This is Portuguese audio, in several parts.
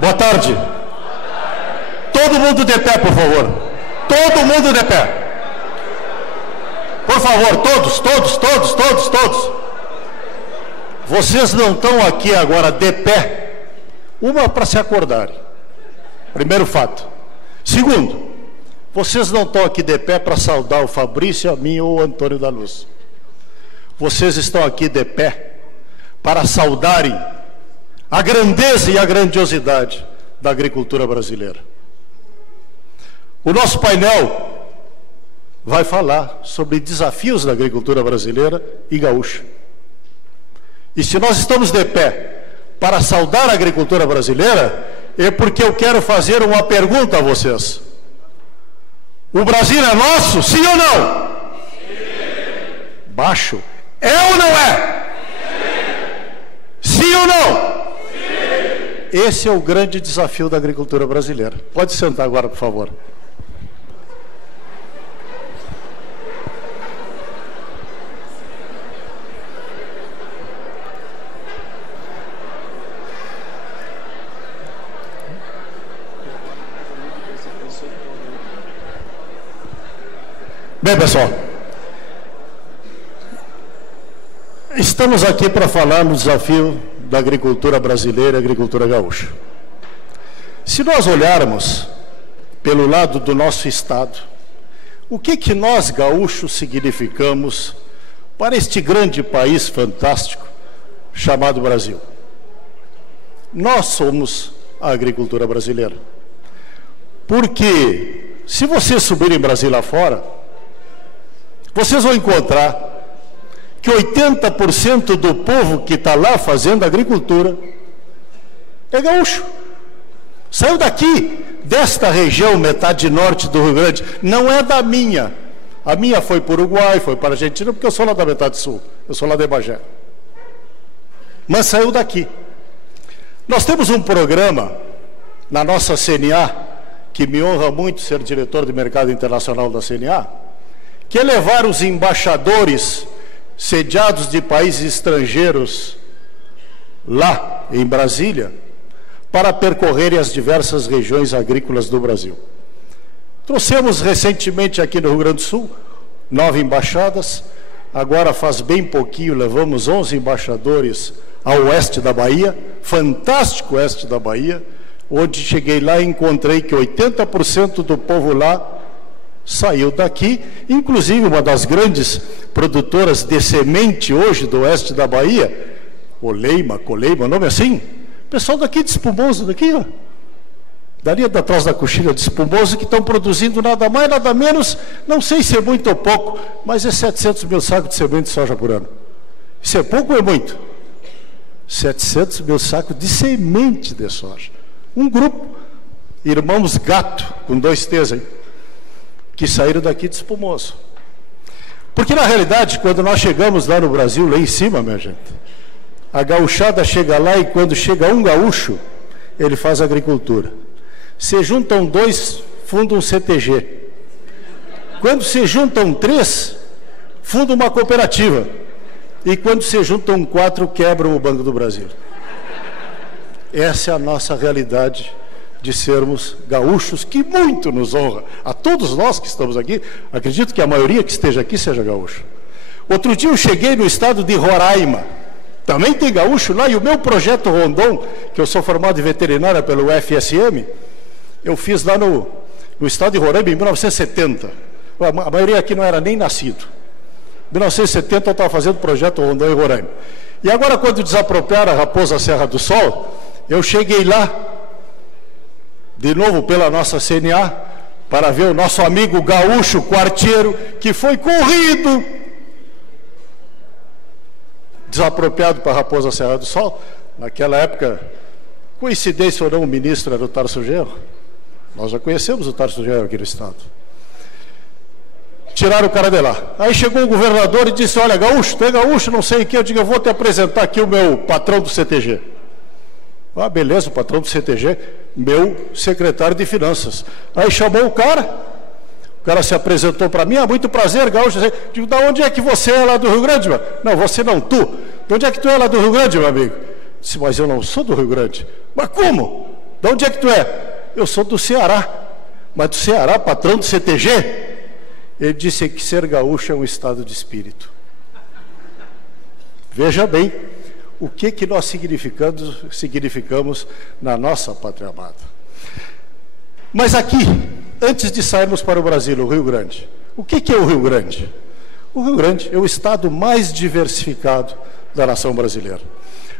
Boa tarde. Todo mundo de pé, por favor. Todo mundo de pé. Por favor, todos. Vocês não estão aqui agora de pé, uma para se acordarem. Primeiro fato. Segundo, vocês não estão aqui de pé para saudar o Fabrício, a mim ou o Antônio da Luz. Vocês estão aqui de pé para saudarem a grandeza e a grandiosidade da agricultura brasileira. O nosso painel vai falar sobre desafios da agricultura brasileira e gaúcha. E se nós estamos de pé para saudar a agricultura brasileira, é porque eu quero fazer uma pergunta a vocês. O Brasil é nosso, sim ou não? Sim. Baixo. É ou não é? Sim. Sim ou não? Esse é o grande desafio da agricultura brasileira. Pode sentar agora, por favor. Bem, pessoal, estamos aqui para falar no desafio da agricultura brasileira e agricultura gaúcha. Se nós olharmos pelo lado do nosso estado, o que nós gaúchos significamos para este grande país fantástico chamado Brasil? Nós somos a agricultura brasileira. Porque se vocês subirem Brasil afora, vocês vão encontrar que 80% do povo que está lá fazendo agricultura é gaúcho. Saiu daqui, desta região, metade norte do Rio Grande, não é da minha. A minha foi para o Uruguai, foi para a Argentina, porque eu sou lá da metade sul, eu sou lá de Bagé. Mas saiu daqui. Nós temos um programa na nossa CNA, que me honra muito ser diretor de mercado internacional da CNA, que é levar os embaixadores sediados de países estrangeiros lá em Brasília para percorrerem as diversas regiões agrícolas do Brasil. Trouxemos recentemente aqui no Rio Grande do Sul 9 embaixadas, agora faz bem pouquinho levamos 11 embaixadores ao oeste da Bahia, fantástico oeste da Bahia, onde cheguei lá e encontrei que 80% do povo lá saiu daqui, inclusive uma das grandes produtoras de semente hoje do oeste da Bahia, Coleima, nome assim, pessoal daqui de Espumoso, daqui, ó, dali atrás da coxilha de Espumoso, que estão produzindo nada mais, nada menos, não sei se é muito ou pouco, mas é 700 mil sacos de semente de soja por ano. Isso é pouco ou é muito? 700 mil sacos de semente de soja. Um grupo, irmãos Gato, com 2 T's aí, que saíram daqui de Espumoso. Porque, na realidade, quando nós chegamos lá no Brasil, lá em cima, minha gente, a gauchada chega lá e quando chega um gaúcho, ele faz agricultura. Se juntam 2, fundam um CTG. Quando se juntam 3, fundam uma cooperativa. E quando se juntam 4, quebram o Banco do Brasil. Essa é a nossa realidade de sermos gaúchos, que muito nos honra. A todos nós que estamos aqui, acredito que a maioria que esteja aqui seja gaúcho. Outro dia eu cheguei no estado de Roraima, também tem gaúcho lá, e o meu projeto Rondon, que eu sou formado em veterinária pelo FSM, eu fiz lá no estado de Roraima em 1970. A maioria aqui não era nem nascido. Em 1970 eu estava fazendo o projeto Rondon em Roraima. E agora, quando desapropriaram a Raposa Serra do Sol, eu cheguei lá, de novo pela nossa CNA, para ver o nosso amigo gaúcho Quartiero, que foi corrido, desapropriado para a Raposa Serra do Sol. Naquela época, coincidência ou não, o ministro era o Tarso Genro. Nós já conhecemos o Tarso Genro aqui no estado. Tiraram o cara de lá. Aí chegou o governador e disse: olha, gaúcho, tu é gaúcho, não sei o que. Eu digo: eu vou te apresentar aqui o meu patrão do CTG. Ah, beleza, o patrão do CTG, meu secretário de Finanças. Aí chamou o cara se apresentou para mim: ah, muito prazer, gaúcho. Eu digo: da onde é que você é lá do Rio Grande, meu? Não, você não, tu. De onde é que tu é lá do Rio Grande, meu amigo? Disse: mas eu não sou do Rio Grande. Mas como? De onde é que tu é? Eu sou do Ceará. Mas do Ceará, patrão do CTG? Ele disse que ser gaúcho é um estado de espírito. Veja bem o que nós significamos na nossa pátria amada. Mas aqui, antes de sairmos para o Brasil, o Rio Grande, o que é o Rio Grande? O Rio Grande é o estado mais diversificado da nação brasileira.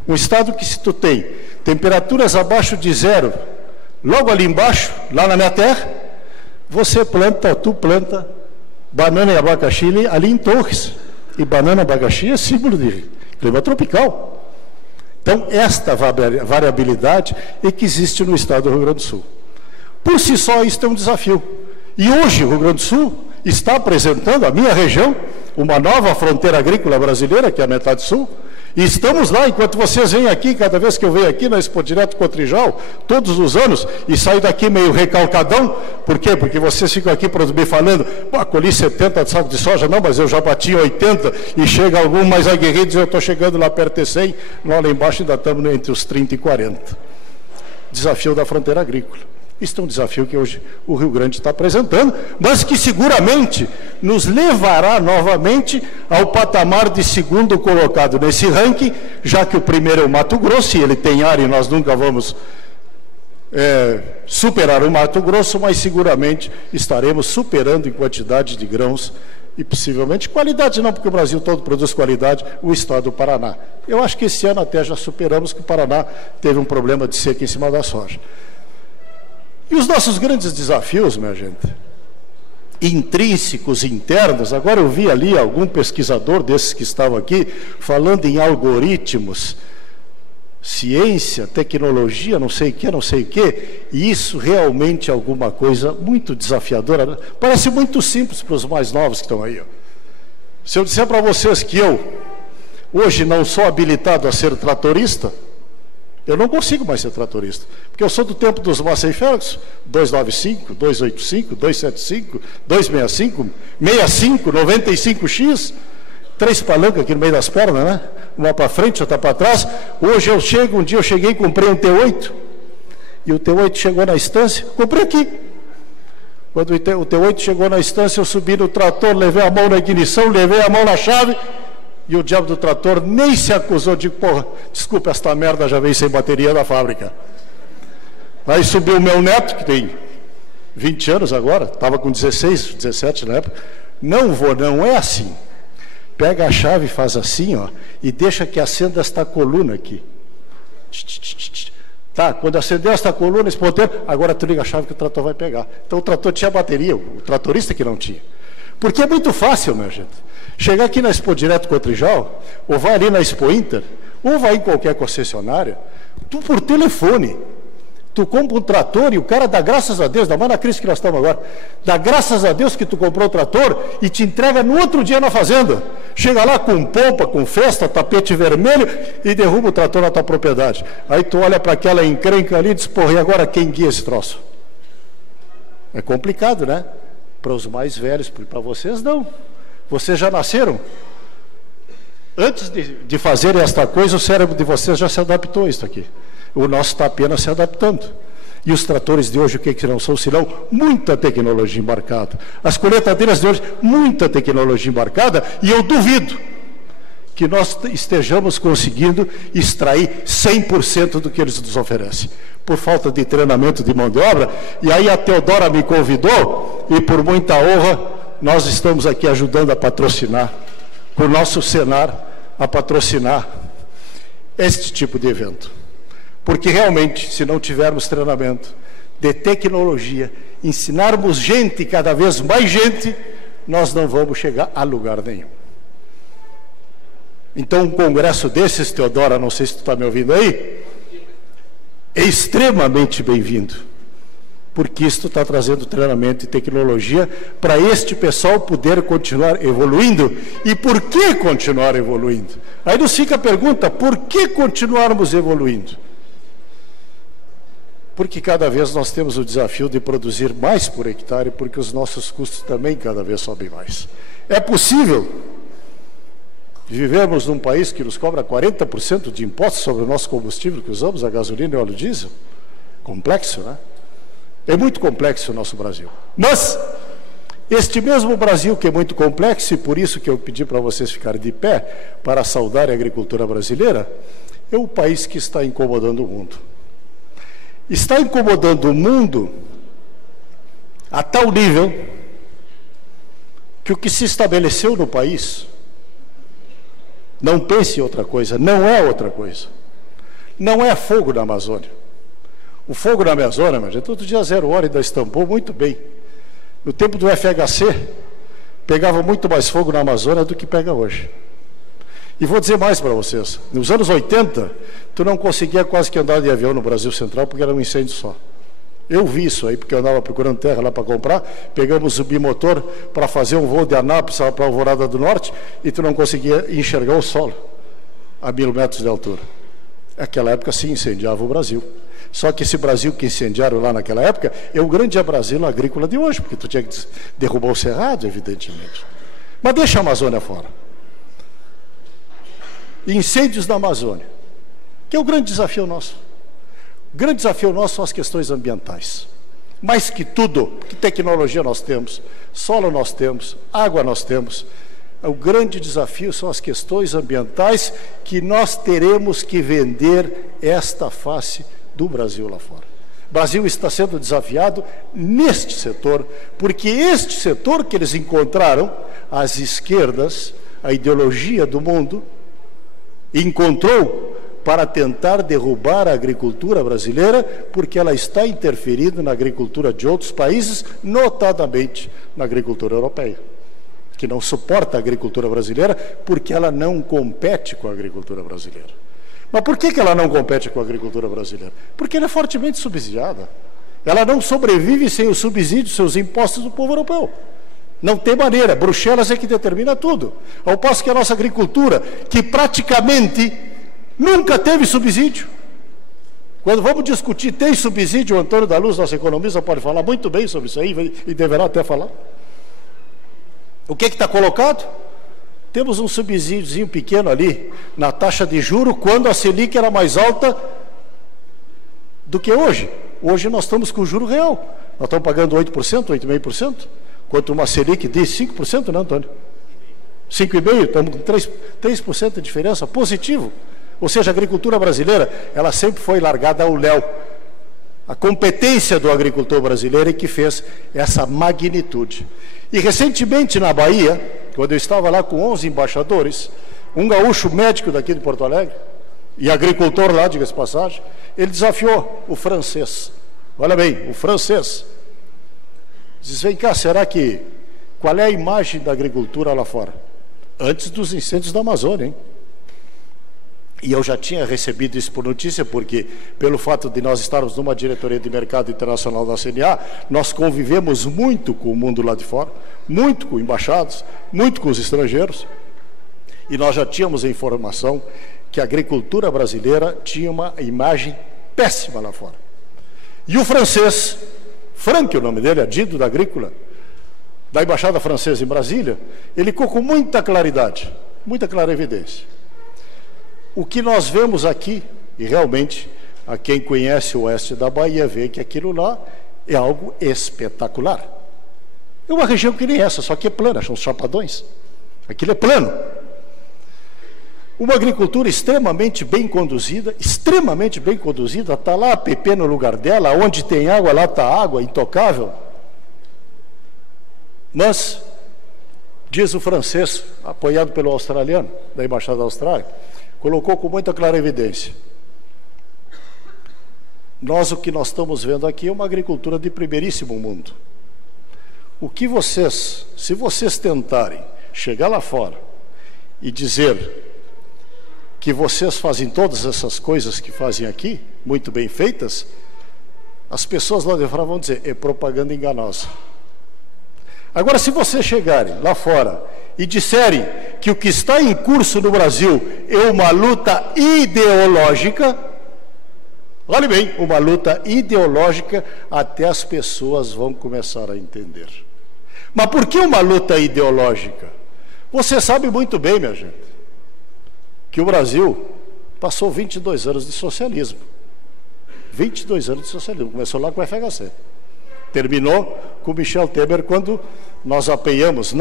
Um estado que, se tu tem temperaturas abaixo de zero, logo ali embaixo, lá na minha terra, tu planta banana e abacaxi ali em Torres. E banana e abacaxi é símbolo de clima tropical. Então, esta variabilidade é que existe no estado do Rio Grande do Sul. Por si só, isso é um desafio. E hoje, o Rio Grande do Sul está apresentando, a minha região, uma nova fronteira agrícola brasileira, que é a metade sul. E estamos lá, enquanto vocês vêm aqui, cada vez que eu venho aqui na Expo Direto Cotrijal, todos os anos, e saio daqui meio recalcadão. Por quê? Porque vocês ficam aqui me falando, colhi 70 de saco de soja, não, mas eu já bati 80, e chega algum mais aguerrido e diz, eu estou chegando lá perto de 100, nós lá embaixo ainda estamos entre os 30 e 40. Desafio da fronteira agrícola. Isso é um desafio que hoje o Rio Grande está apresentando, mas que seguramente nos levará novamente ao patamar de segundo colocado nesse ranking, já que o primeiro é o Mato Grosso, e ele tem área e nós nunca vamos superar o Mato Grosso, mas seguramente estaremos superando em quantidade de grãos e possivelmente qualidade não, porque o Brasil todo produz qualidade, o estado do Paraná. Eu acho que esse ano até já superamos, que o Paraná teve um problema de seca em cima da soja. E os nossos grandes desafios, minha gente, intrínsecos, internos, agora eu vi ali algum pesquisador desses que estavam aqui, falando em algoritmos, ciência, tecnologia, não sei o que, e isso realmente é alguma coisa muito desafiadora. Parece muito simples para os mais novos que estão aí. Ó. Se eu disser para vocês que eu, hoje, não sou habilitado a ser tratorista, eu não consigo mais ser tratorista, porque eu sou do tempo dos Massey Ferguson, 295, 285, 275, 265, 65, 95X, 3 palancas aqui no meio das pernas, né? Uma para frente, outra para trás. Hoje um dia eu cheguei e comprei um T8, e o T8 chegou na estância, comprei aqui. Quando o T8 chegou na estância, eu subi no trator, levei a mão na ignição, levei a mão na chave, e o diabo do trator nem se acusou de, porra, desculpa, esta merda já veio sem bateria da fábrica. Aí subiu o meu neto, que tem 20 anos agora, estava com 16, 17 na época. Não é assim. Pega a chave e faz assim, ó, e deixa que acenda esta coluna aqui. Tá, quando acendeu esta coluna, esse ponteiro, agora tu liga a chave que o trator vai pegar. Então o trator tinha bateria, o tratorista que não tinha. Porque é muito fácil, minha gente. Chegar aqui na Expo Direto Cotrijal, ou vai ali na Expo Inter, ou vai em qualquer concessionária, tu por telefone, tu compra um trator e o cara dá graças a Deus, ainda mais na crise que nós estamos agora, dá graças a Deus que tu comprou o trator e te entrega no outro dia na fazenda. Chega lá com pompa, com festa, tapete vermelho e derruba o trator na tua propriedade. Aí tu olha para aquela encrenca ali e diz, porra, e agora quem guia esse troço? É complicado, né? Para os mais velhos, para vocês não. Vocês já nasceram? Antes de fazerem esta coisa, o cérebro de vocês já se adaptou a isso aqui. O nosso está apenas se adaptando. E os tratores de hoje, o que não são, senão muita tecnologia embarcada. As colheitadeiras de hoje, muita tecnologia embarcada, e eu duvido que nós estejamos conseguindo extrair 100% do que eles nos oferecem, por falta de treinamento de mão de obra. E aí a Teodora me convidou, e por muita honra, nós estamos aqui ajudando a patrocinar, com o nosso Senar, a patrocinar este tipo de evento. Porque realmente, se não tivermos treinamento de tecnologia, ensinarmos gente, cada vez mais gente, nós não vamos chegar a lugar nenhum. Então, um congresso desses, Teodora, não sei se tu está me ouvindo aí, é extremamente bem-vindo. Porque isto está trazendo treinamento e tecnologia para este pessoal poder continuar evoluindo. E por que continuar evoluindo? Aí nos fica a pergunta, por que continuarmos evoluindo? Porque cada vez nós temos o desafio de produzir mais por hectare, porque os nossos custos também cada vez sobem mais. É possível vivermos num país que nos cobra 40% de impostos sobre o nosso combustível que usamos, a gasolina e o óleo diesel? Complexo, né? É muito complexo o nosso Brasil. Mas este mesmo Brasil que é muito complexo, e por isso que eu pedi para vocês ficarem de pé para saudar a agricultura brasileira, é o país que está incomodando o mundo. Está incomodando o mundo a tal nível que o que se estabeleceu no país, não pense em outra coisa, não é outra coisa. Não é fogo na Amazônia. O fogo na Amazônia, minha gente, todo dia 0 hora ainda estampou muito bem. No tempo do FHC, pegava muito mais fogo na Amazônia do que pega hoje. E vou dizer mais para vocês. Nos anos 80, tu não conseguia quase que andar de avião no Brasil Central, porque era um incêndio só. Eu vi isso aí, porque eu andava procurando terra lá para comprar, pegamos o bimotor para fazer um voo de Anápolis para a Alvorada do Norte, e tu não conseguia enxergar o solo a 1000 metros de altura. Naquela época se incendiava o Brasil. Só que esse Brasil que incendiaram lá naquela época é o grande Brasil agrícola de hoje, porque tu tinha que derrubar o cerrado, evidentemente. Mas deixa a Amazônia fora. Incêndios na Amazônia, que é o grande desafio nosso. O grande desafio nosso são as questões ambientais. Mais que tudo, que tecnologia nós temos, solo nós temos, água nós temos. O grande desafio são as questões ambientais que nós teremos que vender esta face do Brasil lá fora. O Brasil está sendo desafiado neste setor, porque este setor que eles encontraram, as esquerdas, a ideologia do mundo, encontrou para tentar derrubar a agricultura brasileira, porque ela está interferindo na agricultura de outros países, notadamente na agricultura europeia, que não suporta a agricultura brasileira, porque ela não compete com a agricultura brasileira. Mas por que ela não compete com a agricultura brasileira? Porque ela é fortemente subsidiada. Ela não sobrevive sem o subsídio, seus impostos do povo europeu. Não tem maneira, Bruxelas é que determina tudo. Ao passo que a nossa agricultura, que praticamente nunca teve subsídio. Quando vamos discutir, tem subsídio, o Antônio da Luz, nosso economista, pode falar muito bem sobre isso aí, e deverá até falar. O que está colocado? Temos um subsídiozinho pequeno ali, na taxa de juro, quando a Selic era mais alta do que hoje. Hoje nós estamos com o juro real. Nós estamos pagando 8%, 8,5%, contra uma Selic de 5%, não, Antônio? 5,5%, estamos com 3% de diferença, positivo. Ou seja, a agricultura brasileira, ela sempre foi largada ao léu. A competência do agricultor brasileiro é que fez essa magnitude. E recentemente na Bahia, quando eu estava lá com 11 embaixadores, um gaúcho médico daqui de Porto Alegre, e agricultor lá, diga-se passagem, ele desafiou o francês. Olha bem, o francês. Diz, vem cá, qual é a imagem da agricultura lá fora? Antes dos incêndios da Amazônia, hein? E eu já tinha recebido isso por notícia, porque pelo fato de nós estarmos numa diretoria de mercado internacional da CNA, nós convivemos muito com o mundo lá de fora, muito com embaixados, muito com os estrangeiros, e nós já tínhamos a informação que a agricultura brasileira tinha uma imagem péssima lá fora. E o francês, Franck, o nome dele, adido da agrícola, da embaixada francesa em Brasília, ele ficou com muita claridade, muita clarividência. O que nós vemos aqui, e realmente, a quem conhece o oeste da Bahia vê que aquilo lá é algo espetacular. É uma região que nem essa, só que é plana, são os chapadões. Aquilo é plano. Uma agricultura extremamente bem conduzida, está lá a PP no lugar dela, onde tem água, lá está água, intocável. Mas, diz o francês, apoiado pelo australiano, da Embaixada da Austrália, colocou com muita clara evidência. O que nós estamos vendo aqui é uma agricultura de primeiríssimo mundo. O que se vocês tentarem chegar lá fora e dizer que vocês fazem todas essas coisas que fazem aqui, muito bem feitas, as pessoas lá de fora vão dizer, é propaganda enganosa. Agora, se vocês chegarem lá fora e disserem que o que está em curso no Brasil é uma luta ideológica, olhe bem, uma luta ideológica, até as pessoas vão começar a entender. Mas por que uma luta ideológica? Você sabe muito bem, minha gente, que o Brasil passou 22 anos de socialismo. 22 anos de socialismo. Começou lá com o FHC. Terminou com Michel Temer, quando nós apoiamos,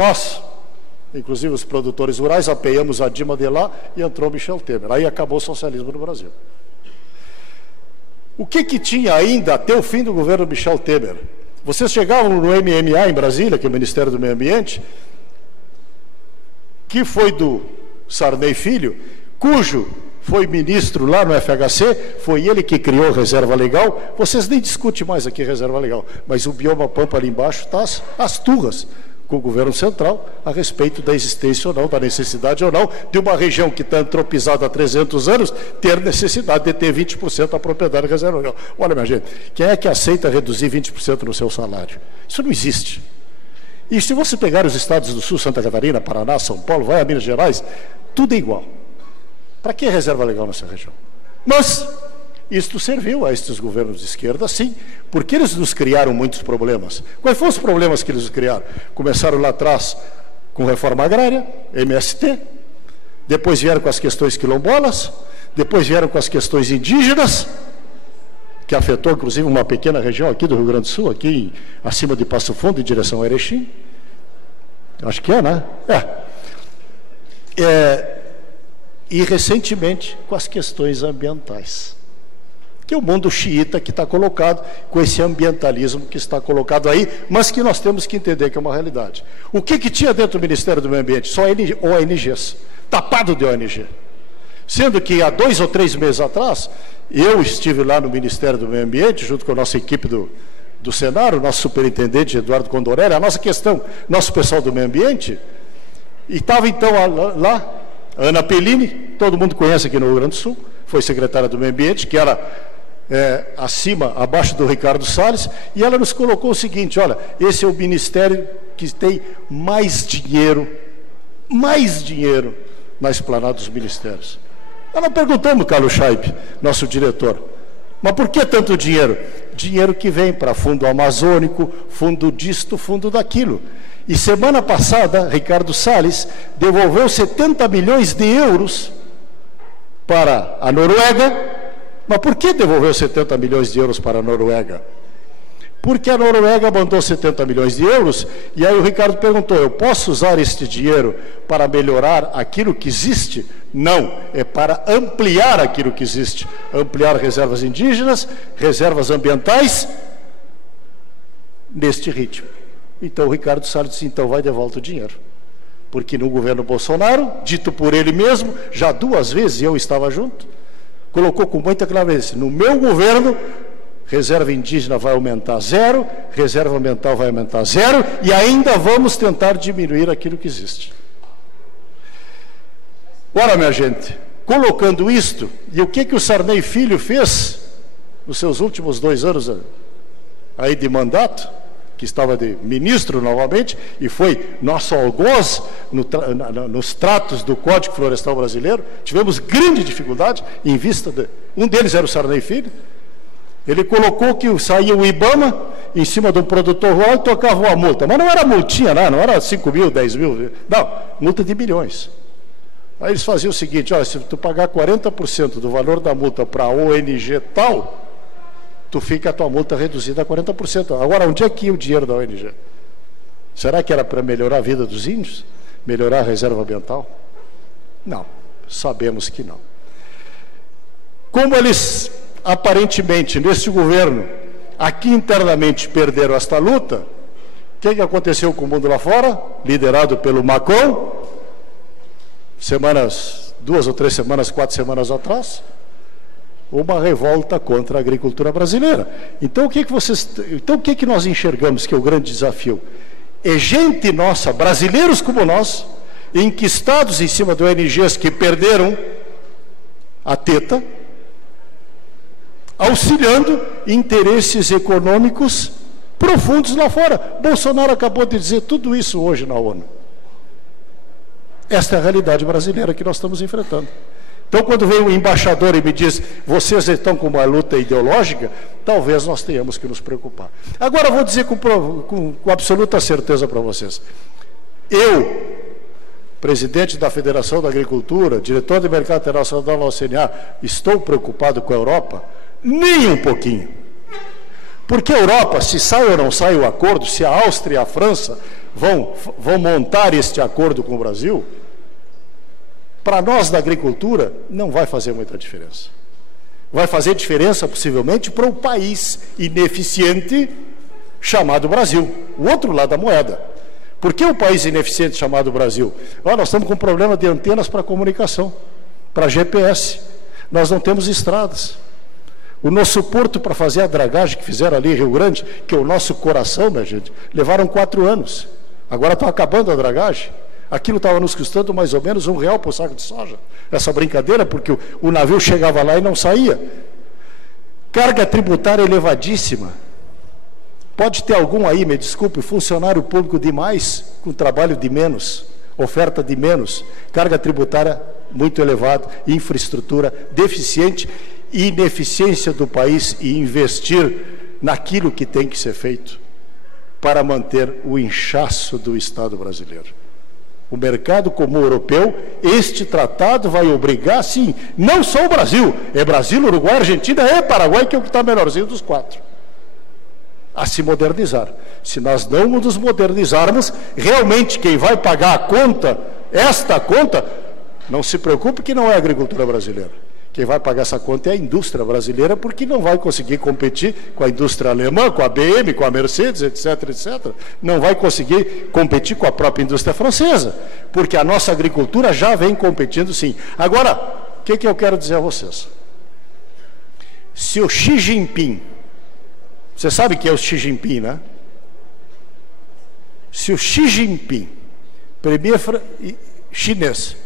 inclusive os produtores rurais, apoiamos a Dilma de lá e entrou Michel Temer. Aí acabou o socialismo no Brasil. O que tinha ainda até o fim do governo Michel Temer? Vocês chegavam no MMA em Brasília, que é o Ministério do Meio Ambiente, que foi do Sarney Filho, cujo foi ministro lá no FHC, foi ele que criou a reserva legal. Vocês nem discutem mais aqui reserva legal, mas o bioma Pampa ali embaixo está às turras com o governo central a respeito da existência ou não, da necessidade ou não, de uma região que está antropizada há 300 anos, ter necessidade de ter 20% da propriedade de reserva legal. Olha, minha gente, quem é que aceita reduzir 20% no seu salário? Isso não existe. E se você pegar os estados do Sul, Santa Catarina, Paraná, São Paulo, vai a Minas Gerais, tudo é igual. Para que reserva legal nessa região? Mas isto serviu a estes governos de esquerda, sim, porque eles nos criaram muitos problemas. Quais foram os problemas que eles nos criaram? Começaram lá atrás com reforma agrária, MST, depois vieram com as questões quilombolas, depois vieram com as questões indígenas, que afetou inclusive uma pequena região aqui do Rio Grande do Sul, aqui acima de Passo Fundo, em direção a Erechim. Acho que é, né? E recentemente com as questões ambientais, que é o mundo xiita que está colocado, com esse ambientalismo que está colocado aí, mas que nós temos que entender que é uma realidade. O que tinha dentro do Ministério do Meio Ambiente? Só ONGs, tapado de ONG. Sendo que há 2 ou 3 meses atrás, eu estive lá no Ministério do Meio Ambiente, junto com a nossa equipe do Senar, o nosso superintendente Eduardo Condorelli, a nossa questão, nosso pessoal do meio ambiente, e estava então lá Ana Pellini, todo mundo conhece aqui no Rio Grande do Sul, foi secretária do Meio Ambiente, que era abaixo do Ricardo Salles, e ela nos colocou o seguinte: olha, esse é o ministério que tem mais dinheiro na esplanada dos ministérios. Nós perguntamos, Carlos Scheib, nosso diretor, mas por que tanto dinheiro? Dinheiro que vem para fundo amazônico, fundo disto, fundo daquilo. E semana passada, Ricardo Salles devolveu 70 milhões de euros para a Noruega. Mas por que devolveu 70 milhões de euros para a Noruega? Porque a Noruega mandou 70 milhões de euros, e aí o Ricardo perguntou: eu posso usar este dinheiro para melhorar aquilo que existe? Não, é para ampliar aquilo que existe. Ampliar reservas indígenas, reservas ambientais, neste ritmo. Então o Ricardo Salles disse: então vai de volta o dinheiro. Porque no governo Bolsonaro, dito por ele mesmo, já 2 vezes, eu estava junto, colocou com muita clareza: no meu governo, reserva indígena vai aumentar 0, reserva ambiental vai aumentar 0, e ainda vamos tentar diminuir aquilo que existe. Ora, minha gente, colocando isto, e o que o Sarney Filho fez nos seus últimos 2 anos aí de mandato, que estava de ministro novamente, e foi nosso algoz nos tratos do Código Florestal Brasileiro. Tivemos grande dificuldade em vista de... Um deles era o Sarney Filho. Ele colocou que saía o IBAMA em cima de um produtor rural e tocava uma multa. Mas não era multinha, não era 5 mil, 10 mil, não, multa de milhões. Aí eles faziam o seguinte: olha, se tu pagar 40% do valor da multa para a ONG tal, tu fica a tua multa reduzida a 40%. Agora, onde é que ia o dinheiro da ONG? Será que era para melhorar a vida dos índios? Melhorar a reserva ambiental? Não, sabemos que não. Como eles, aparentemente, neste governo, aqui internamente perderam esta luta, o que aconteceu com o mundo lá fora? Liderado pelo Macron, 2 ou 3 semanas, 4 semanas atrás, uma revolta contra a agricultura brasileira. Então o que nós enxergamos que é o grande desafio? É gente nossa, brasileiros como nós, enquistados em cima de ONGs que perderam a teta, auxiliando interesses econômicos profundos lá fora. Bolsonaro acabou de dizer tudo isso hoje na ONU. Esta é a realidade brasileira que nós estamos enfrentando. Então, quando vem o embaixador e me diz: vocês estão com uma luta ideológica, talvez nós tenhamos que nos preocupar. Agora, eu vou dizer com absoluta certeza para vocês. Eu, presidente da Federação da Agricultura, diretor de Mercado Internacional da OCNA, estou preocupado com a Europa? Nem um pouquinho. Porque a Europa, se sai ou não sai o acordo, se a Áustria e a França vão montar este acordo com o Brasil, para nós da agricultura não vai fazer muita diferença. Vai fazer diferença possivelmente para um país ineficiente chamado Brasil, o outro lado da moeda. Por que o país ineficiente chamado Brasil? Nós estamos com problema de antenas para comunicação, para GPS. Nós não temos estradas. O nosso porto para fazer a dragagem que fizeram ali em Rio Grande, que é o nosso coração, minha gente, levaram 4 anos. Agora estão acabando a dragagem. Aquilo estava nos custando mais ou menos R$1 por saco de soja. Essa brincadeira, porque o navio chegava lá e não saía. Carga tributária elevadíssima. Pode ter algum aí, me desculpe, funcionário público demais, com trabalho de menos, oferta de menos, carga tributária muito elevada, infraestrutura deficiente, ineficiência do país e investir naquilo que tem que ser feito para manter o inchaço do Estado brasileiro. O mercado comum europeu, este tratado vai obrigar, sim, não só o Brasil, é Brasil, Uruguai, Argentina e Paraguai, que é o que está melhorzinho dos 4, a se modernizar. Se nós não nos modernizarmos, realmente quem vai pagar a conta, esta conta, não se preocupe que não é a agricultura brasileira. Quem vai pagar essa conta é a indústria brasileira, porque não vai conseguir competir com a indústria alemã, com a BM, com a Mercedes, etc., etc. Não vai conseguir competir com a própria indústria francesa, porque a nossa agricultura já vem competindo, sim. Agora, o que eu quero dizer a vocês? Se o Xi Jinping, você sabe que é o Xi Jinping, né? Se o Xi Jinping, premier chinês,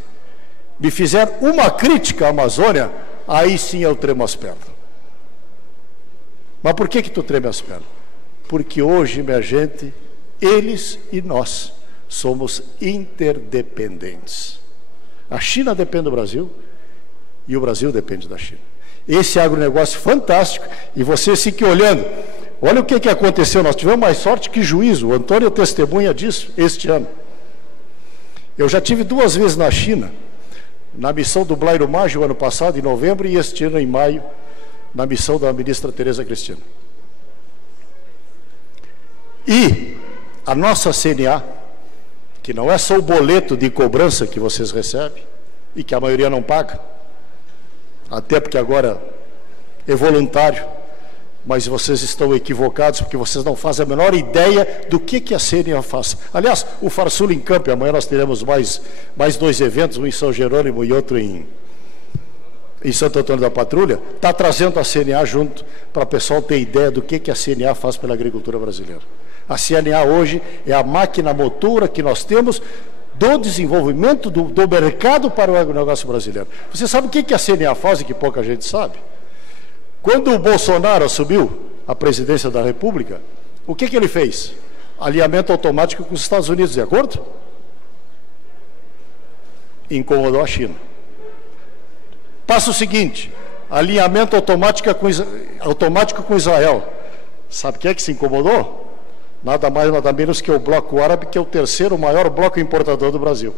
me fizer uma crítica à Amazônia, aí sim eu tremo as pernas. Mas por que tu treme as pernas? Porque hoje, minha gente, eles e nós somos interdependentes. A China depende do Brasil e o Brasil depende da China. Esse agronegócio fantástico, e vocês fiquem olhando. Olha o que aconteceu, nós tivemos mais sorte que juízo. O Antônio testemunha disso este ano. Eu já tive 2 vezes na China, na missão do Blairo Maggi, o ano passado, em novembro, e este ano, em maio, na missão da ministra Tereza Cristina. E a nossa CNA, que não é só o boleto de cobrança que vocês recebem, e que a maioria não paga, até porque agora é voluntário, mas vocês estão equivocados, porque vocês não fazem a menor ideia do que a CNA faz. Aliás, o Farsul em Campo, amanhã nós teremos mais 2 eventos, um em São Jerônimo e outro em Santo Antônio da Patrulha, está trazendo a CNA junto, para o pessoal ter ideia do que a CNA faz pela agricultura brasileira. A CNA hoje é a máquina motora que nós temos do desenvolvimento do mercado para o agronegócio brasileiro. Você sabe o que a CNA faz e que pouca gente sabe? Quando o Bolsonaro assumiu a presidência da República, o que ele fez? Alinhamento automático com os Estados Unidos, de acordo? Incomodou a China. Passa o seguinte, alinhamento automático com Israel. Sabe quem é que se incomodou? Nada mais, nada menos que o bloco árabe, que é o 3º maior bloco importador do Brasil.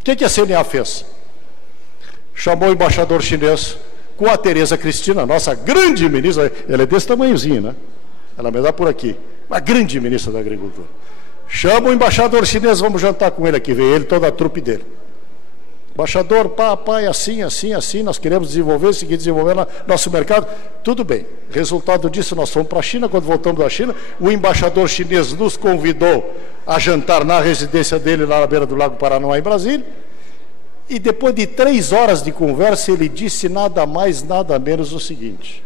O que a CNA fez? Chamou o embaixador chinês, com a Tereza Cristina, nossa grande ministra, ela é desse tamanhozinho, né? Ela me dá por aqui, uma grande ministra da Agricultura. Chama o embaixador chinês, vamos jantar com ele aqui, veio ele, toda a trupe dele. Embaixador, papai, assim, nós queremos desenvolver, seguir desenvolvendo nosso mercado. Tudo bem, resultado disso, nós fomos para a China. Quando voltamos da China, o embaixador chinês nos convidou a jantar na residência dele, lá na beira do Lago Paranoá, em Brasília. E depois de 3 horas de conversa, ele disse nada mais, nada menos o seguinte: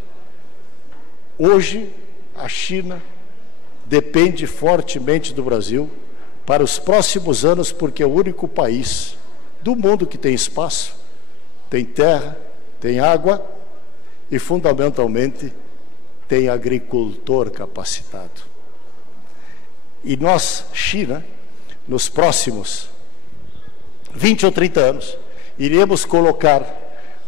hoje a China depende fortemente do Brasil para os próximos anos, porque é o único país do mundo que tem espaço, tem terra, tem água e, fundamentalmente, tem agricultor capacitado. E nós, China, nos próximos 20 ou 30 anos, iremos colocar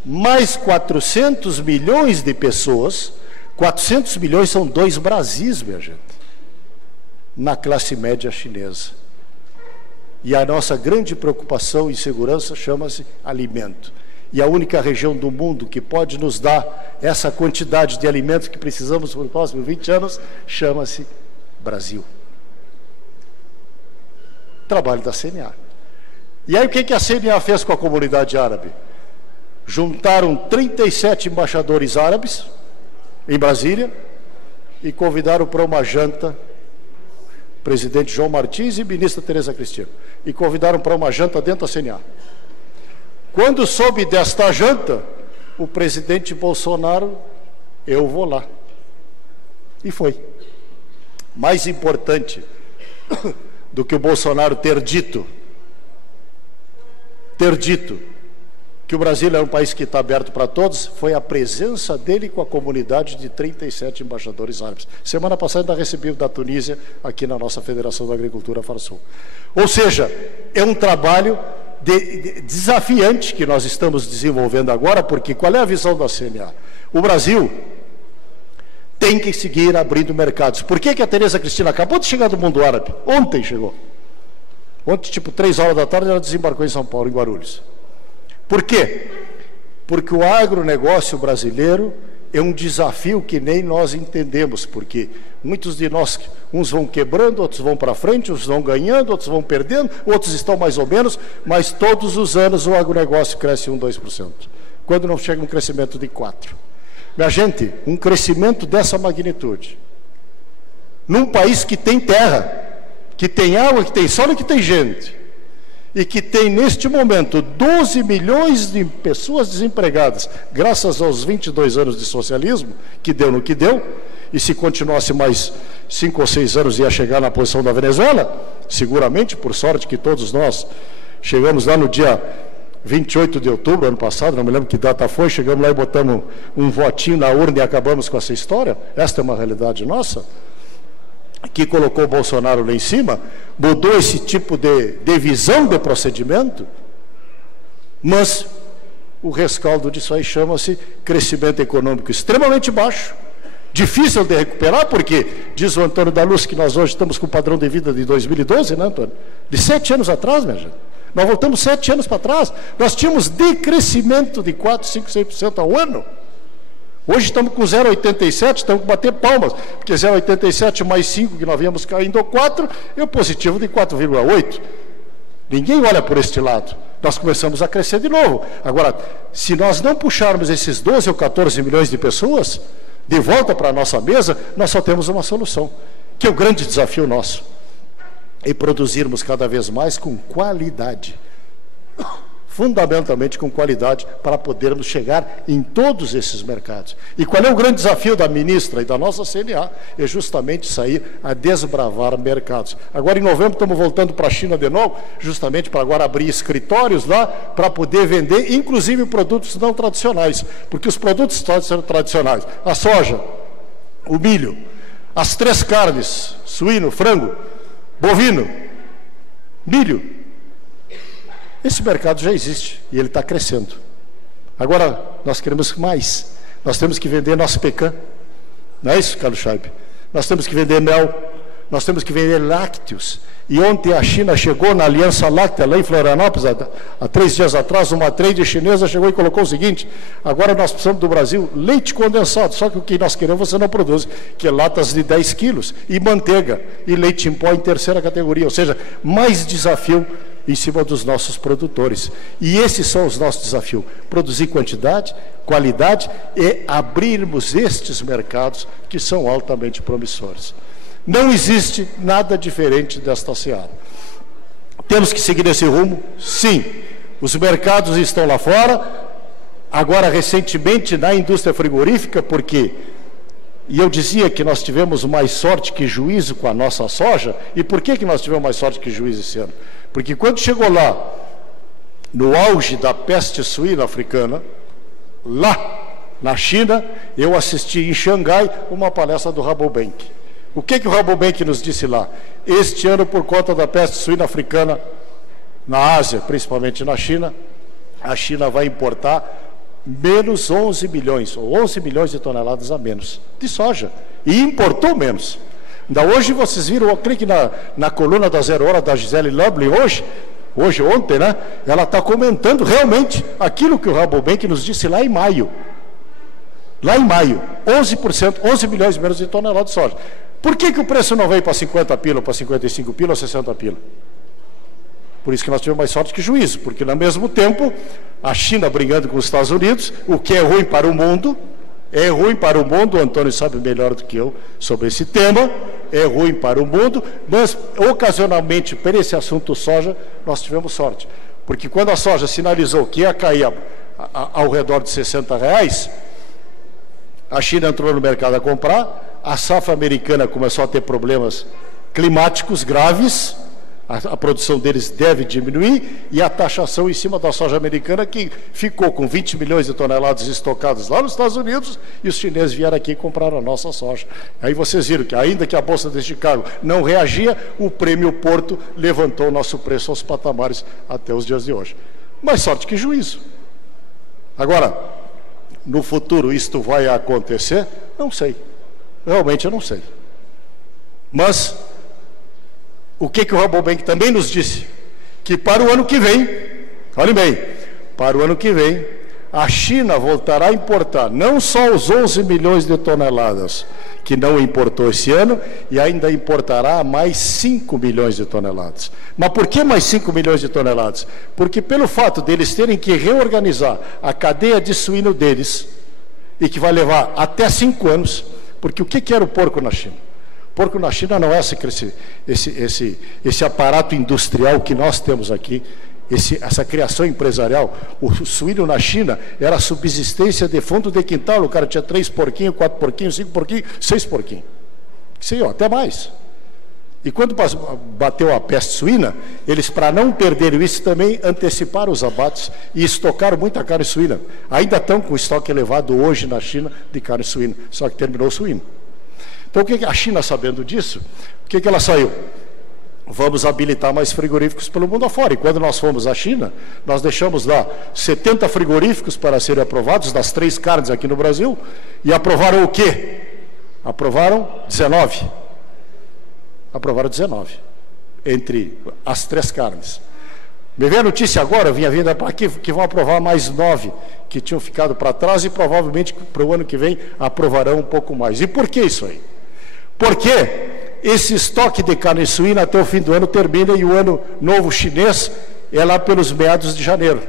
mais 400 milhões de pessoas, 400 milhões são 2 Brasis, minha gente, na classe média chinesa. E a nossa grande preocupação e segurança chama-se alimento. E a única região do mundo que pode nos dar essa quantidade de alimentos que precisamos por próximos 20 anos, chama-se Brasil. Trabalho da CNA. E aí o que a CNA fez com a comunidade árabe? Juntaram 37 embaixadores árabes em Brasília e convidaram para uma janta o presidente João Martins e a ministra Tereza Cristina. E convidaram para uma janta dentro da CNA. Quando soube desta janta, o presidente Bolsonaro, eu vou lá. E foi. Mais importante do que o Bolsonaro ter dito que o Brasil é um país que está aberto para todos, foi a presença dele com a comunidade de 37 embaixadores árabes. Semana passada ainda recebi o da Tunísia aqui na nossa Federação da Agricultura Farsul. Ou seja, é um trabalho desafiante que nós estamos desenvolvendo agora, porque qual é a visão da CNA? O Brasil tem que seguir abrindo mercados. Por que a Tereza Cristina acabou de chegar do mundo árabe? Ontem chegou. Ontem, tipo 3 horas da tarde, ela desembarcou em São Paulo, em Guarulhos. Por quê? Porque o agronegócio brasileiro é um desafio que nem nós entendemos, porque muitos de nós, uns vão quebrando, outros vão para frente, outros vão ganhando, outros vão perdendo, outros estão mais ou menos, mas todos os anos o agronegócio cresce 1, 2%. Quando não chega um crescimento de 4%. Minha gente, um crescimento dessa magnitude, num país que tem terra, que tem água, que tem solo e que tem gente, e que tem neste momento 12 milhões de pessoas desempregadas, graças aos 22 anos de socialismo, que deu no que deu, e se continuasse mais 5 ou 6 anos ia chegar na posição da Venezuela, seguramente, por sorte que todos nós chegamos lá no dia 28 de outubro, ano passado, não me lembro que data foi, chegamos lá e botamos um votinho na urna e acabamos com essa história. Esta é uma realidade nossa, que colocou o Bolsonaro lá em cima, mudou esse tipo de visão de procedimento, mas o rescaldo disso aí chama-se crescimento econômico extremamente baixo, difícil de recuperar, porque, diz o Antônio da Luz, que nós hoje estamos com o padrão de vida de 2012, né, Antônio? De 7 anos atrás, minha gente. Nós voltamos 7 anos para trás, nós tínhamos decrescimento de 4, 5, 6% ao ano. Hoje estamos com 0,87, temos que bater palmas, porque 0,87 mais 5, que nós viemos caindo 4, é o positivo de 4,8. Ninguém olha por este lado. Nós começamos a crescer de novo. Agora, se nós não puxarmos esses 12 ou 14 milhões de pessoas de volta para a nossa mesa, nós só temos uma solução, que é o grande desafio nosso, é produzirmos cada vez mais com qualidade. Fundamentalmente com qualidade, para podermos chegar em todos esses mercados. E qual é o grande desafio da ministra e da nossa CNA? É justamente sair a desbravar mercados. Agora, em novembro, estamos voltando para a China de novo, justamente para agora abrir escritórios lá, para poder vender, inclusive, produtos não tradicionais. Porque os produtos tradicionais, a soja, o milho, as 3 carnes, suíno, frango, bovino, milho, esse mercado já existe e ele está crescendo. Agora, nós queremos mais. Nós temos que vender nosso pecan. Não é isso, Carlos Scheib? Nós temos que vender mel, nós temos que vender lácteos. E ontem a China chegou na Aliança Láctea, lá em Florianópolis, há 3 dias atrás, uma trade chinesa chegou e colocou o seguinte: agora nós precisamos do Brasil leite condensado, só que o que nós queremos você não produz, que é latas de 10 quilos, e manteiga, e leite em pó em 3ª categoria, ou seja, mais desafio em cima dos nossos produtores. E esses são os nossos desafios: produzir quantidade, qualidade e abrirmos estes mercados que são altamente promissores. Não existe nada diferente desta seara. Temos que seguir esse rumo? Sim. Os mercados estão lá fora. Agora, recentemente, na indústria frigorífica, porque... E eu dizia que nós tivemos mais sorte que juízo com a nossa soja. E por que nós tivemos mais sorte que juízo esse ano? Porque quando chegou lá, no auge da peste suína africana, lá na China, eu assisti em Xangai uma palestra do Rabobank. O que o Rabobank nos disse lá? Este ano, por conta da peste suína africana, na Ásia, principalmente na China, a China vai importar menos 11 milhões, ou 11 milhões de toneladas a menos de soja. E importou menos. Ainda hoje vocês viram, eu creio que na coluna da 0 Hora da Gisele Lublin hoje, ontem, né? Ela está comentando realmente aquilo que o Rabobank nos disse lá em maio. Lá em maio, 11%, 11 milhões menos de toneladas de soja. Por que o preço não veio para 50 pila, para 55 pila ou 60 pila? Por isso que nós tivemos mais sorte que juízo, porque no mesmo tempo, a China brigando com os Estados Unidos, o que é ruim para o mundo, o Antônio sabe melhor do que eu sobre esse tema, é ruim para o mundo, mas ocasionalmente, por esse assunto soja, nós tivemos sorte. Porque quando a soja sinalizou que ia cair ao redor de R$60, a China entrou no mercado a comprar, a safra americana começou a ter problemas climáticos graves, a produção deles deve diminuir, e a taxação em cima da soja americana, que ficou com 20 milhões de toneladas estocadas lá nos Estados Unidos, e os chineses vieram aqui e compraram a nossa soja. Aí vocês viram que, ainda que a Bolsa de Chicago não reagia, o prêmio Porto levantou o nosso preço aos patamares até os dias de hoje. Mais sorte que juízo. Agora, no futuro isto vai acontecer? Não sei. Realmente eu não sei. Mas o que o Rabobank também nos disse? Que para o ano que vem, olhem bem, para o ano que vem, a China voltará a importar não só os 11 milhões de toneladas que não importou esse ano, e ainda importará mais 5 milhões de toneladas. Mas por que mais 5 milhões de toneladas? Porque pelo fato deles terem que reorganizar a cadeia de suíno deles, e que vai levar até 5 anos, porque o que era o porco na China? Porco na China não é esse aparato industrial que nós temos aqui, essa criação empresarial. O suíno na China era a subsistência de fundo de quintal. O cara tinha 3 porquinhos, 4 porquinhos, 5 porquinhos, 6 porquinhos. Sim, até mais. E quando bateu a peste suína, eles, para não perderem isso, também anteciparam os abates e estocaram muita carne suína. Ainda estão com estoque elevado hoje na China de carne suína, só que terminou o suíno. Então, o que a China, sabendo disso, o que ela saiu? Vamos habilitar mais frigoríficos pelo mundo afora. E quando nós fomos à China, nós deixamos lá 70 frigoríficos para serem aprovados, das 3 carnes aqui no Brasil, e aprovaram o quê? Aprovaram 19. Aprovaram 19, entre as 3 carnes. Me veio a notícia agora, vinha vindo para aqui, que vão aprovar mais 9, que tinham ficado para trás, e provavelmente para o ano que vem aprovarão um pouco mais. E por que isso aí? Porque esse estoque de carne suína até o fim do ano termina, e o ano novo chinês é lá pelos meados de janeiro.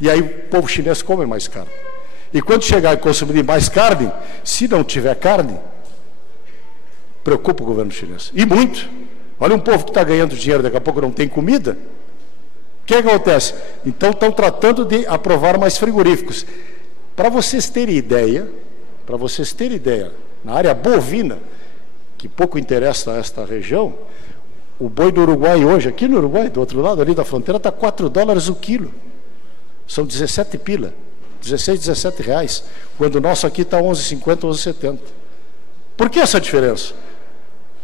E aí o povo chinês come mais carne. E quando chegar a consumir mais carne, se não tiver carne, preocupa o governo chinês. E muito. Olha um povo que está ganhando dinheiro, daqui a pouco não tem comida. O que acontece? Então estão tratando de aprovar mais frigoríficos. Para vocês terem ideia, na área bovina, que pouco interessa a esta região, o boi do Uruguai hoje, aqui no Uruguai, do outro lado ali da fronteira, está $4 o quilo. São 17 pila, 16, 17 reais, quando o nosso aqui está 11,50, 11,70. Por que essa diferença?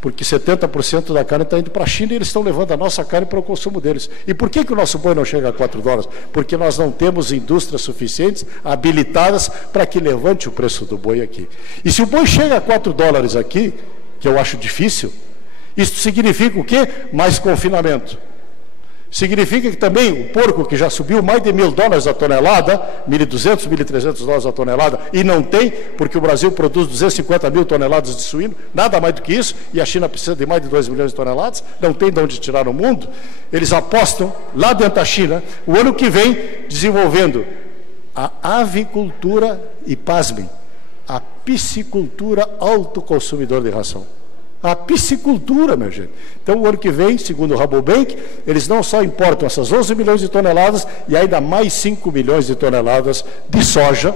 Porque 70% da carne está indo para a China, e eles estão levando a nossa carne para o consumo deles. E por que o nosso boi não chega a $4? Porque nós não temos indústrias suficientes, habilitadas, para que levante o preço do boi aqui. E se o boi chega a $4 aqui, que eu acho difícil, isso significa o quê? Mais confinamento. Significa que também o porco, que já subiu mais de $1.000 a tonelada, 1.200, 1.300 dólares a tonelada, e não tem, porque o Brasil produz 250 mil toneladas de suíno, nada mais do que isso, e a China precisa de mais de 2 milhões de toneladas, não tem de onde tirar no mundo. Eles apostam lá dentro da China, o ano que vem, desenvolvendo a avicultura e, pasmem, a piscicultura autoconsumidor de ração. A piscicultura, minha gente. Então, o ano que vem, segundo o Rabobank, eles não só importam essas 11 milhões de toneladas e ainda mais 5 milhões de toneladas de soja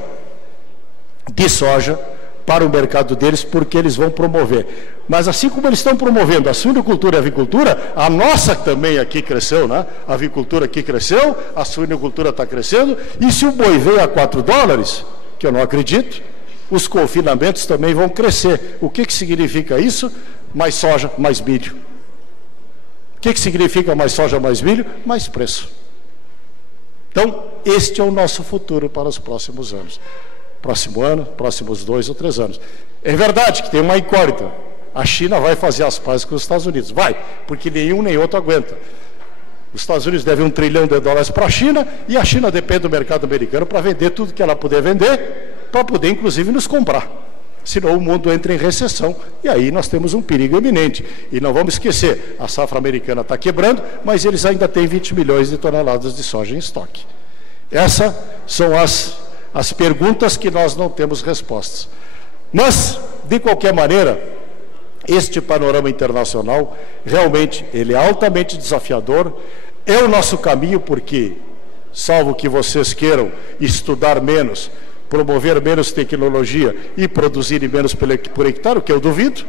para o mercado deles, porque eles vão promover. Mas assim como eles estão promovendo a suinocultura e a avicultura, a nossa também aqui cresceu, né? A avicultura aqui cresceu, a suinocultura está crescendo, e se o boi veio a $4, que eu não acredito, os confinamentos também vão crescer. O que significa isso? Mais soja, mais milho. O que significa mais soja, mais milho? Mais preço. Então, este é o nosso futuro para os próximos anos. Próximo ano, próximos 2 ou 3 anos. É verdade que tem uma incógnita. A China vai fazer as pazes com os Estados Unidos. Vai, porque nenhum nem outro aguenta. Os Estados Unidos devem $1 trilhão para a China e a China depende do mercado americano para vender tudo que ela puder vender, para poder, inclusive, nos comprar. Senão o mundo entra em recessão e aí nós temos um perigo iminente. E não vamos esquecer, a safra americana está quebrando, mas eles ainda têm 20 milhões de toneladas de soja em estoque. Essas são as perguntas que nós não temos respostas. Mas, de qualquer maneira, este panorama internacional, realmente, ele é altamente desafiador, é o nosso caminho, porque, salvo que vocês queiram estudar menos, promover menos tecnologia e produzirem menos por hectare, o que eu duvido,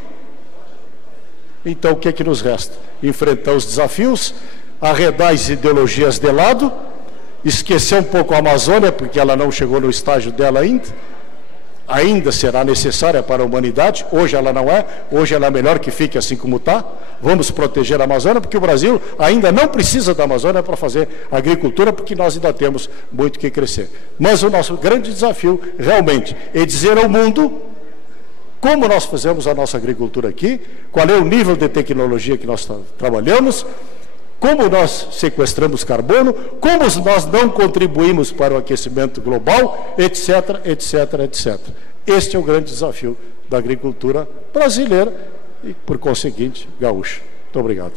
então o que é que nos resta? Enfrentar os desafios, arredar as ideologias de lado, esquecer um pouco a Amazônia, porque ela não chegou no estágio dela ainda será necessária para a humanidade, hoje ela não é, hoje ela é melhor que fique assim como está. Vamos proteger a Amazônia, porque o Brasil ainda não precisa da Amazônia para fazer agricultura, porque nós ainda temos muito que crescer. Mas o nosso grande desafio, realmente, é dizer ao mundo como nós fazemos a nossa agricultura aqui, qual é o nível de tecnologia que nós trabalhamos, como nós sequestramos carbono, como nós não contribuímos para o aquecimento global, etc, etc, etc. Este é o grande desafio da agricultura brasileira e, por conseguinte, gaúcha. Muito obrigado.